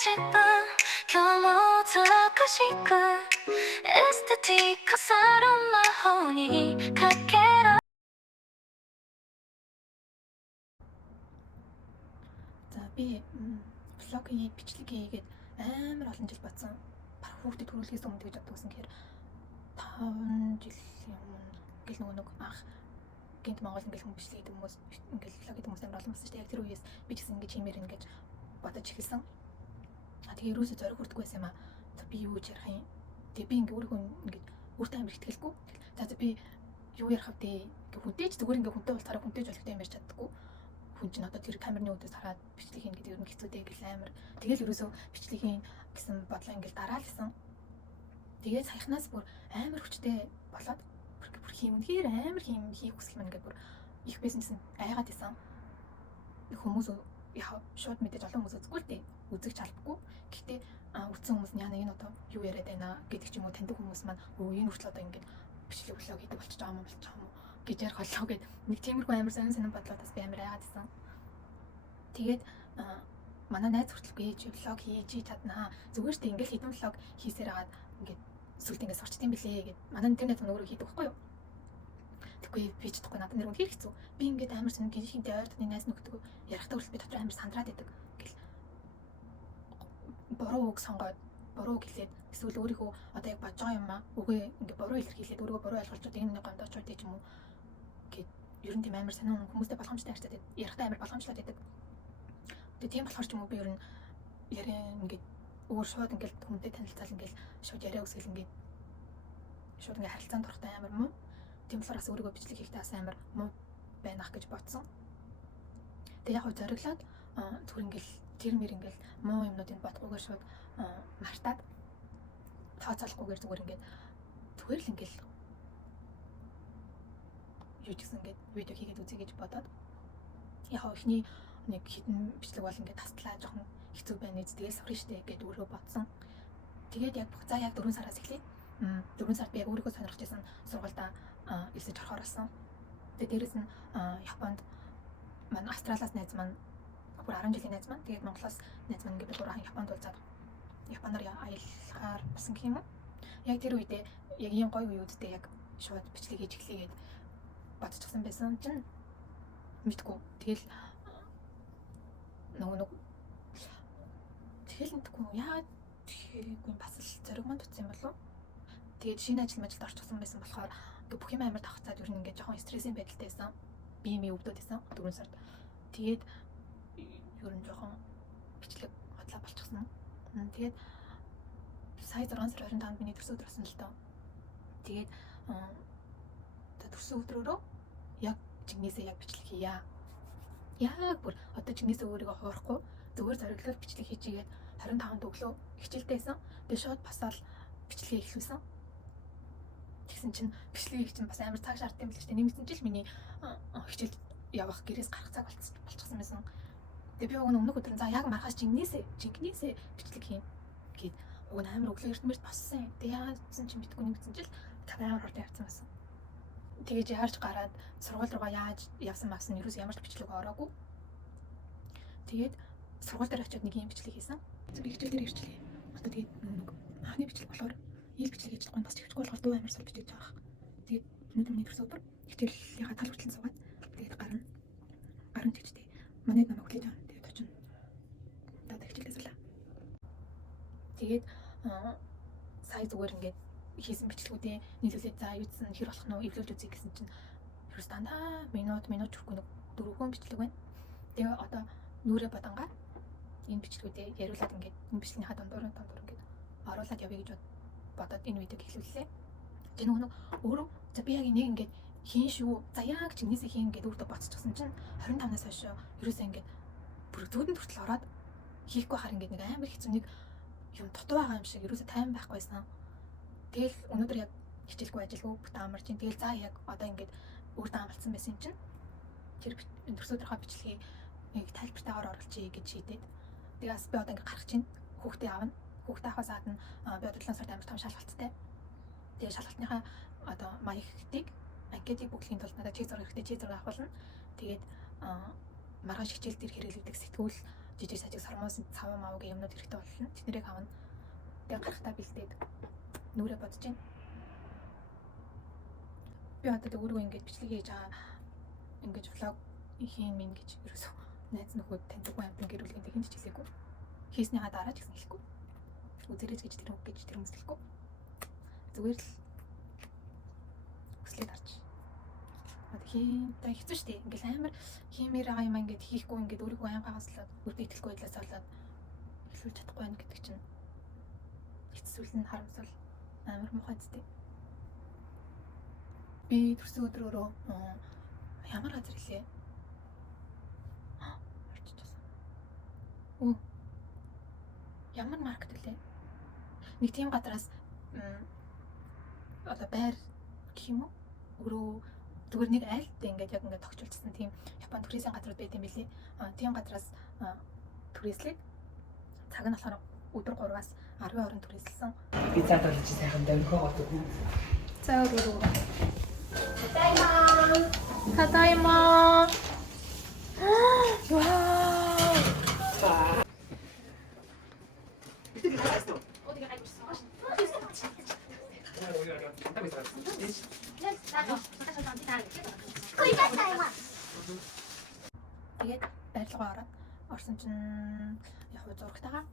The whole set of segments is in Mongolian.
싶은今日も辛くしくエステティックサロンの方にかけろ. За би блогийн бичлэг хийгээд амар олон жил бацсан. Баг хүүхдэд төрүүлэхээс өмнө гэж боддог гэсэн. Тэгэхээр 5 жилийн өмнө ингээл нөгөө анх гинт Монгол ингээл хүн бичлэг хийдэг хүмүүс ингээл блог хийдэг хүмүүс амар олон болсон шүү дээ. Яг тэр үеэс би ч гэсэн ингэж хиймээр ингэж бодож эхэлсэн. Тэгээ ерөөсөө зориг хүрдэг байсан юм аа. Би юу гэж ярих юм? Тэгээ би ингээ өөрийгөө ингээ өөртөө амар ихтгэлгүй. За би юу ярих вэ? Ингээ хүнтэй ч зүгээр ингээ хүнтэй уулзахаараа хүнтэй ч болохгүй юм ярьж чаддаггүй. Хүн чинь одоо тэр камерны үдээс хараад бичлэг хийн гэдэг ер нь хэцүү дээ гэл амар. Тэгэл ерөөсөө бичлэг хийн гэсэн бодлоо ингээл дараалсан. Тэгээд саяхнаас бүр амар хүчтэй болоод бүр хиймнээр амар хийх хүсэл мань ингээд бүр их бизнес айгаад исэн. Хүмүүс яа шууд мэдээж олон хүмүүс үзэхгүй л дээ. Үзэж чадахгүй. Гэхдээ үзсэн хүмүүс нь яна энэ одоо юу яриад байна гэдэг ч юм уу таньдаг хүмүүс маань энэ хүртэл одоо ингээд бичлэг блог хийдэг болчих жоом уу гэж ярих болоо гэд нэг тиймэрхүү амар сонин бодлоодаас би амар айгаад исэн. Тэгээд манай найз хүртэлгүй блог хийж чаднаа. Зүгээр ч ингээл хэдэн блог хийсээр хагаад ингээд сүлд ингээд сурчт юм билээ гэд манай тэр найз өөрөө хийдэг байхгүй юу? Тэггүй би ч чадахгүй надад нэр үнхээр хэцүү. Би ингээд амар сонин гинхинтэй ойр дотны найз нөхдөг ярахтаа хүртэл би дотор амар сандраад байдаг. Гэл буруу үг сонгоод буруу хэлээд эсвэл өөрийнхөө одоо яг бодож байгаа юм аа үгүй ингээд буруу илэрхийлээд өөрийгөө буруу ойлгуулчод энэ нэг гомдоочод гэж юм уу гэд ер нь тийм амар сонин хүмүүстэй болгоомжтой харьцаад ярихтаа амар болгоомжлоод байдаг. Тэгээ тийм болохоор ч юм уу би ер нь яриа ингээд өөр шууд ингээд хүнтэй танилцал ингээд шууд яриа үсгэл ингээд шууд ингээд харилцаанд орохтой амар муу. Тийм болохоор бас өөрийгөө бичлэг хийхдээ бас амар муу байнах гэж бодсон. Тэгээ яг зориглоод зүгээр ингээд тэр мэр ингээд муу юмнуудыг бодохгүйгээр шууд мартаад тооцоолохгүйгээр зүгээр л ингээд юу ч гэсэн ингээд видео хийгээд үзье гэж бодоод яг ихний нэг хитэн бичлэг бол ингээд таслаа жоохон хэцүү байна үз тэгээд сорно штэ гэд өөрөө бодсон. Тэгээд яг за яг 4 сараас эхлэе. 4 сард би яг өөрийгөө сонирхож байсан сургуультай элсэж орохоор болсон. Тэгээд дээрэс нь Японд манай Австралиас найз маань бүр 10 жилийн найз маань тэгээд Монголоос найз маань ингээд бүр Японд уулзаад Японоор аялахаар басан гэх юм уу. Яг тэр үедээ яг ийм гоё үе үедээ яг шууд бичлэг хийж эхлэгээд бодчихсан байсан чинь мэдгүй. Тэгэл нэггүй яагаад тэгэхгүй бас л зориг манд утсан юм болов. Тэгээд шинэ ажилд орчихсон байсан болохоор бүх юм амар тавцаад ер нь ингээд жоохон стрессийн байдалтай байсан. Би юм өвдөд байсан 4 сард. Тэгээд ер нь жоохон бичлэг хотлоо болчихсон. Тэгээд сая 6 сар 25-нд миний төрсөн өдөр болсон л тоо. Тэгээд төрсөн өдрөөрөө яг жигнэсээ яг бичлэг хийя. Яг бүр одоо жигнэсээ өөрийгөө хуурахгүй зүгээр зориглол бичлэг хийчихгээд 25-нд өглөө хичээлтэйсэн. Тэгээд шууд басаал бичлэгээ эхлүүлсэн. Тэгсэн чинь бичлэгийг чинь бас амар цаг шаардсан юм л шүү дээ. Нэмсэн чинь миний хичээлд явах гэрээс гарах цаг болчихсон байсан. Тэгээд би өмнөх өдөр за яг маргааш жигнэсээ бичлэг хийн гэд амар өглөө эрдмэрт боссон. Тэгээд яагаад чинь мэдгүй нэмсэн чинь цаг амар хурдан явцсан байсан. Тэгээд яарч гараад сургууль руугаа яаж явсан мавсан ерөөс ямар ч бичлэг ороогүй. Тэгээд сургууль дээр очиод нэг юм бичлэг хийсэн. Би хичээл дээр ирчлээ. Одоо тэгээд хааны бичлэг болохоор ил бичлэг хийж чадахгүй бас чихвчгүй болохоор дуу амар сул бичиж байгаа. Тэгээд өнөөдөр миний төрсөн өдөр хичээлийнхаа тал хүртэл суугаад тэгээд гарын тэгчтэй. Манайд намайг хүлээж аваа. Тэгээд очино. Одоо хичээлээс үлээ. Тэгээд сая зүгээр ингээд хийсэн бичлэгүүдээ нийлүүлээд за юудсан хэр болох нь эвлүүлж үзье гэсэн чинь ерөөс дандаа минут хүрхгүй нэг 4 бичлэг байна. Тэгээ одоо нүрэ бадангаа энэ бичлэгүүдээ яриулаад ингээд энэ бичлэгийнхаа дундуур ингээд оруулаад явъя гэж бодоод энэ видеог эхлүүллээ. Тэгээ нөгөө өөрөө за би яг энийг ингээд хийн шүү. За яг жигнэсээ хийн гэдэг өөртөө боцчихсон чинь 25-наас хойш ерөөсөө ингээд бүр зүүдэнд хүртэл ороод хийхгүй хаар ингээд нэг амар хэцүү нэг юм дутуу байгаа юм шиг ерөөсөө тайван байхгүйсэн. Тэгэл өнөөдөр яг хичээлгүй ажилгүй бүтэн амарч ин тэгэл за яг одоо ингээд өөртөө амлцсан байсан юм чинь тэр төрсөн өдрийнхөө бичлэгийг нэг тайлбартаагаар оруулчихъя гэж шийдээд тэгээс би одоо ингээд гарах чинь хүүхдээ аавна. Хүүхдээ авахаас гадна би одоо 7 сард амар том шалгалттай. Тэгээ шалгалтныхаа одоо маягтыг анкетыг бүглэхийн тулд надад чиг зураг хэрэгтэй чиг зураг авахулна. Тэгээд маргааш хичээл дээр хэрэглэдэг сэтгүүл жижиг сажиг сормоос цав мавгийн юмнууд хэрэгтэй болно. Тэднэрийг авна. Тэгээ гарахтаа бэлдээд нүрээ бодож байна. Би одоо өөрийгөө ингэж бичлэг хийж байгаа ингэж влог хийн минь гэж ерөөсөө найз нөхөд таньдаггүй амтан гэрүүлгэнд хинч ч хэлээгүй. Хийснийхаа дараа ч гэсэн хэлэхгүй. Үзэрэж гэж тэр хүмүүс хэлэхгүй. Зүгээр л хүслээд харж. Одоо та хэцүү шүү дээ. Ингээл амар хиймээр байгаа юм ингээд хийхгүй ингээд өөрийгөө аим хагаслаад үрдэ итгэлгүй байдлаас болоод хэлүүлж чадахгүй байх гэдэг чинь хэцүүл нь харамсал амар муухай зү. Би төрсөн өдрөөрөө ямар газар илээ? Орччихсан. Оо. Ямар маркет илээ? Нэг тийм газараас одоо байр гэх юм уу? Өөрөө зүгээр нэг айлттай ингээд яг ингээд тогтчулсан тийм Японд түрээсийн газрууд байт юм билий. Тийм газраас түрээслээд цаг нь болохоор өдөр 3-аас 10 орон түрээсэлсэн. Би цаад болж сайхан дөрөхөө гот үү. За өрөө. Тадайма. Вау. Тэгээд барилгаа ороод орсон чинь яг зурагтайгаа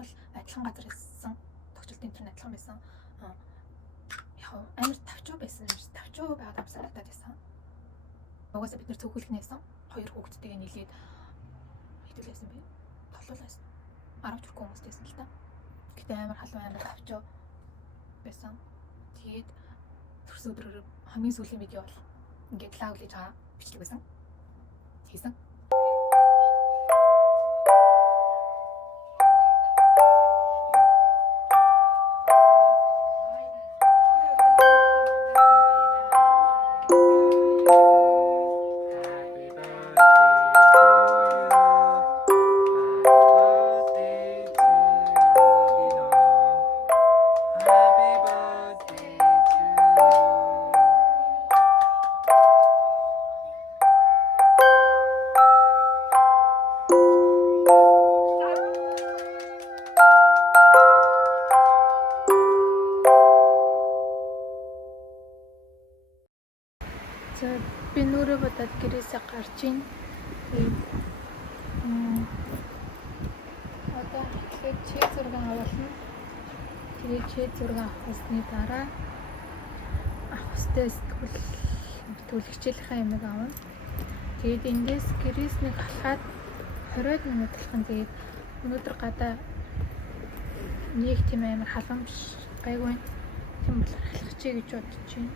бол адилхан газар хэлсэн. Тогтчлтын тэр адилхан байсан. Яг амар тавчуу байсан. Тавчуу байгаад амсагтаад байсан. Угаасаа бид нэр цөөхөлгнээсэн. 2 хүүхэдтэйгээ нийлээд хэдүүлсэн бэ? Толуулсан. 10 хүрэх хүмүүстэйсэн л та. Гэтэ амар халуун амар тавчуу байсан. Тэгээд төрсөн өдрөөр хамгийн сүүлийн видео бол ингээд лав хийж байгаа бичлэг байсан. Хийсэн. За би нүрээ бодоод гэрээсээ гарч ийн. Одоо тэгээд чек зураг авуулна. Тэгээд чек зураг авахсны дараа авахстай сэтгүүл хичээлийнхаа юмыг авна. Тэгээд эндээс гэрээс нэг халахад 20 минут талхан тэгээд өнөөдөр гадаа нэг тийм амар халамж гайгүй. Тийм бол халах чи гэж бодож байна.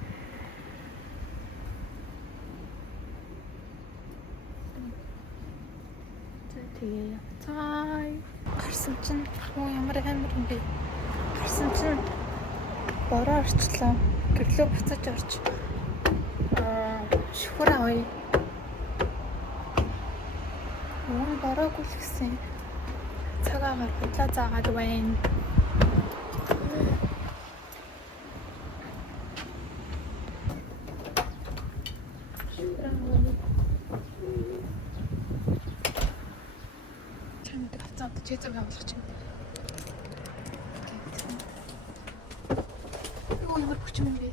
Тэгээ цай гарсан чинь ямар амар юм бэ? Гарсан чинь бороо орчлоо. Гэрлөө буцаж орч. Шүхэр авъя. Бороогүй л гэсэн. Цагаагаар худлаа заагаад байна. Чэцэг явуулах чинь. Юу ямар хүч юм бэ? い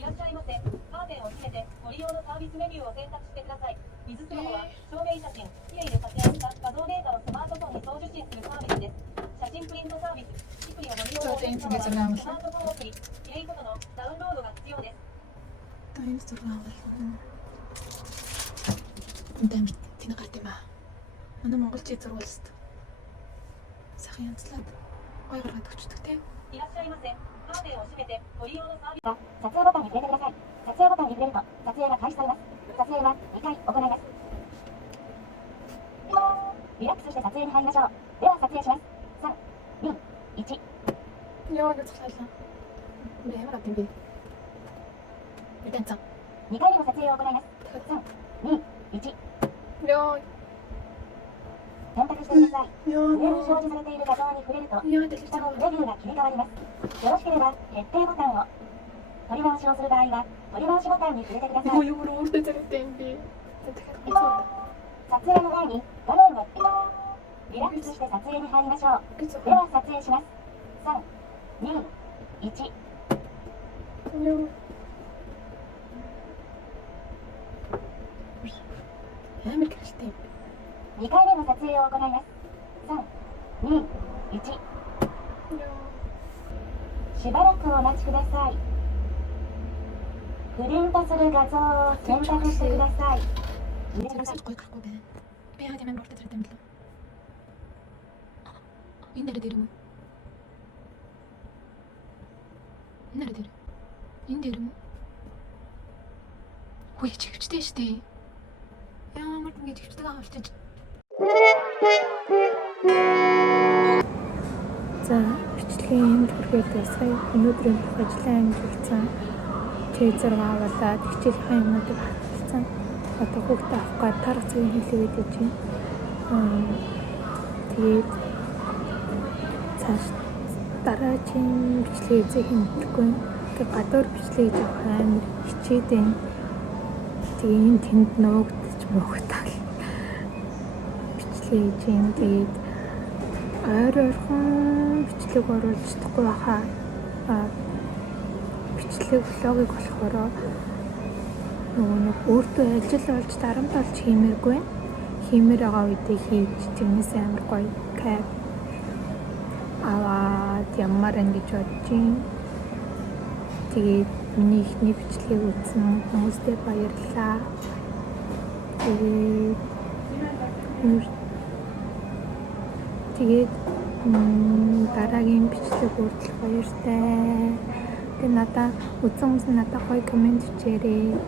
らっしゃいませ。カーテンを閉めてご利用のサービスメニューを選択してください。水スマホは証明写真、きれいで撮影した画像データをスマートフォンに送受信するサービスです。写真プリントサービス、シプリをご利用のお客様はスマートフォンアプリ、きれいフォトのダウンロードが必要です。Damit tinakatimaa. Манай монголчууд зурвалст. Сайхан янзлаад гой гаргаад өчтдөг тийм. いらっしゃいませ。カーテンを閉めてご利用のサービスは撮影ボタンに触れてください。撮影ボタンに触れると撮影が開始されます。撮影は2回行います。リラックスして撮影に入りましょう。では撮影します。3、2、1。 Яа гэж хэлсэн. Би ямар юм бэ? Бидэн цаа. 2回目の撮影を行います。3、2、1。 Яа. 選択してください。上にЯа. 表示されている画像に触れると Яа гэж 下の хэлсэн. レビューが切り替わります。よろしければ決定ボタンを。取り直しをする場合は取り直しボタンに触れてください。Юу ямар өөртөө зэрэгтэй юм бэ? Тэгэхээр 撮影の前に画面をリラックスして撮影に入りましょう。 그쵸. では撮影します。3、2、1。 안녕. 아무리 그럴 때 2回目の撮影を行います。3、2、1。 안녕. しばらくお待ちください。プリントする画像を選択してください。 제가 거기 갖고 오면 빼야 되면 멀리 들 때문에 인내를 데리고 인내를 왜 지급지대 시대 야 말든 게 지급지대가 할 때. За бичлэгийн төргээд сая өнөөдрийн ажлаа амжилтсан T6 болоод хичээлийнхаа юмнуудыг хатсан. Одоо хүүхдээ авах гээд тарах цагийн хэлээгээд яж байна. Тэгээд цааш дараагийн бичлэг үзэх юм хэрэггүй. Тэгээд гадуур бичлэг хийж авах амар хичээд байна. Тэгээд энэ тэнд нуугдчих муугтаал бичлэг хийж юм. Тэгээд ойрхон бичлэг оруулж чадахгүй байхаа. Бичлэг влогийг болохоор нөгөө өөртөө ажил болж дарамт олж хиймээргүй. Хиймээр байгаа үедээ хийж тэрнээс амар гоё кайф аваад ямар ингэж бодож юм. Тэгээд миний ихний бичлэгийг үзсэн хүмүүстээ баярлалаа. Тэгээд дараагийн бичлэг хүртэл баяртай. Тэгээд надаа үзсэн хүмүүс надад гоё комент бичээрэй.